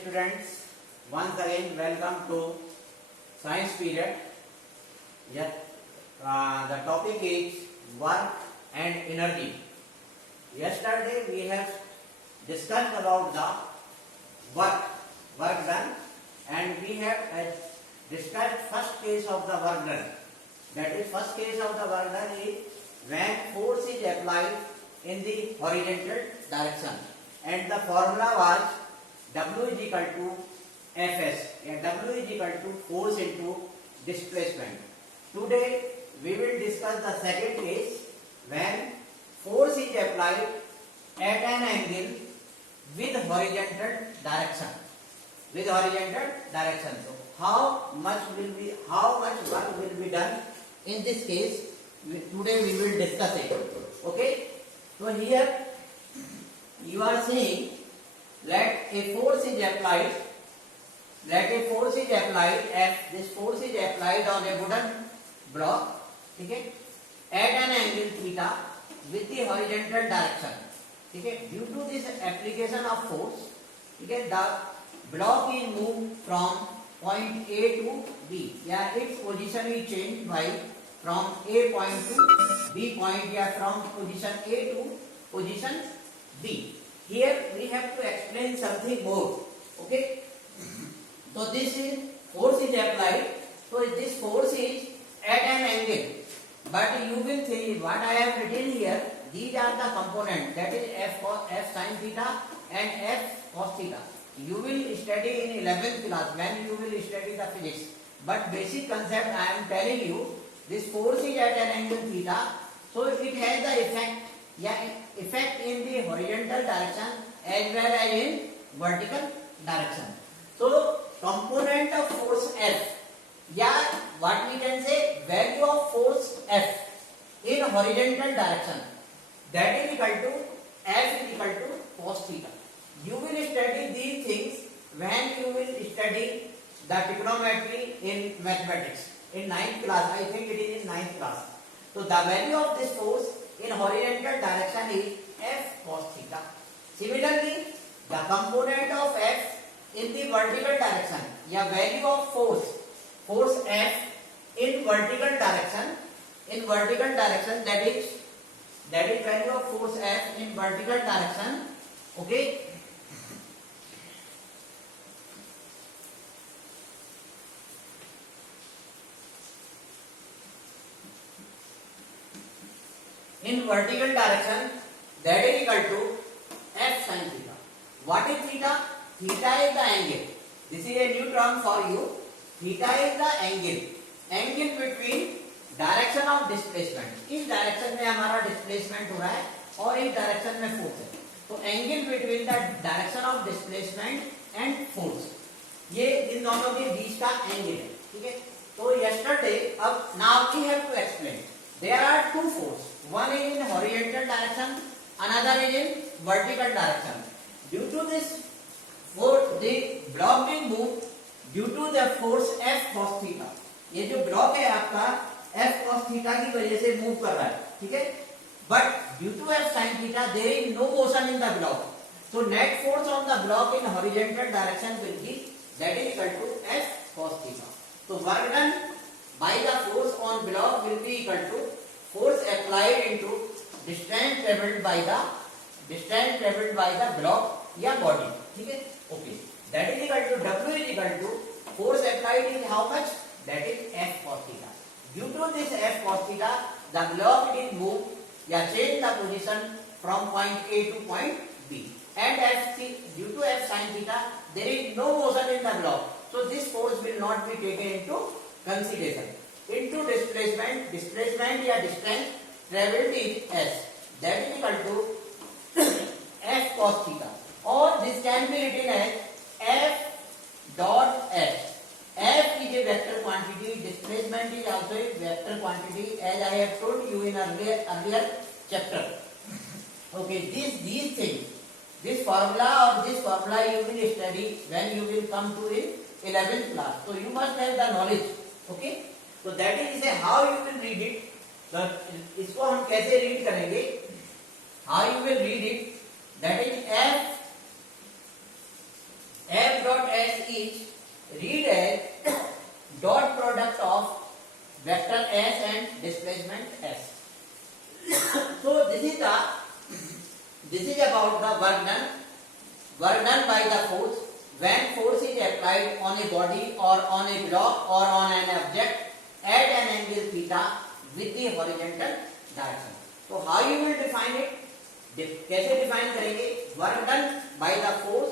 students, once again welcome to science period. Yes, the topic is work and energy. Yesterday we have discussed about the work done, and we have discussed first case of the work done. That is, first case of the work done is when force is applied in the horizontal direction, and the formula was W is equal to Fs, and W is equal to force into displacement. Today we will discuss the second case when force is applied at an angle with horizontal direction. So how much work will be done in this case? Today we will discuss it. Okay. So here you are saying let a force is applied. If this force is applied on a wooden block, okay, at an angle theta with the horizontal direction. Okay, due to this application of force, okay, the block is moved from point A to B. Yeah, its position is changed by from A point to B point, yeah, from position A to position B. Here we have to explain something more. Okay, so this is force is applied. So this force is at an angle, but you will see what I have written here. These are the components, that is F sin theta and F cos theta. You will study in 11th class when you will study the physics. But basic concept I am telling you. This force is at an angle theta, so it has the effect in the horizontal direction as well as in vertical direction. So component of force F, what we can say, value of force F in horizontal direction, that is equal to F is equal to cos theta. You will study these things when you will study the trigonometry in mathematics in 9th class. I think it is in 9th class. So the value of this force in horizontal direction is F cos theta. Similarly, the component of F in the vertical direction, value of force F in vertical direction, that is value of force F in vertical direction. Okay. In vertical direction, that is equal to F sin theta. What is theta? Theta is the angle. This is a new term for you. Theta is the angle between direction of displacement. इस direction में हमारा displacement हो रहा है और इस direction में force है. तो angle between the direction of displacement and force, ये इन दोनों के बीच का angle है. ठीक है. तो yesterday, अब now we have to explain. There are two forces. One is in horizontal direction, another is in vertical direction. Due to this force, the block being moved due to the force F cos theta. ये जो block है आपका F cos theta की वजह से move कर रहा है, ठीक है? But due to F sin theta, there is no motion in the block. So net force on the block in horizontal direction will be, that is equal to F cos theta. So work done by the force on block will be equal to force applied into distance traveled by the block या body. ठीक है? Okay. That is equal to W is equal to force applied is how much? That is F cos theta. Due to this F cos theta, the block is moved, change the position from point A to point B. And due to F sin theta, there is no motion in the block. So this force will not be taken into consideration. Into displacement या distance traveled is S. That is equal to F cos theta. Or this can be written as F dot S. F is a vector quantity. Displacement is also a vector quantity, as I have told you in earlier chapter. Okay, these things, this formula you will study when you will come to in 11th class. So you must have the knowledge. Okay. So that is how you will read it. इसको हम कैसे read करेंगे? How you will read it? That is F is read as dot product of vector S and displacement S. So this is about the work done by the force when force is applied on a body or on a block or on an object at an angle theta with the horizontal direction. So how you will define it? कैसे define करेंगे? Work done by the force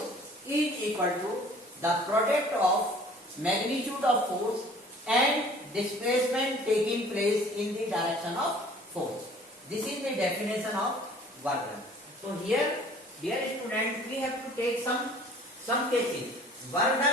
is equal to the product of magnitude of force and displacement taking place in the direction of force. This is the definition of work done. So here, dear student, we have to take some cases. Work done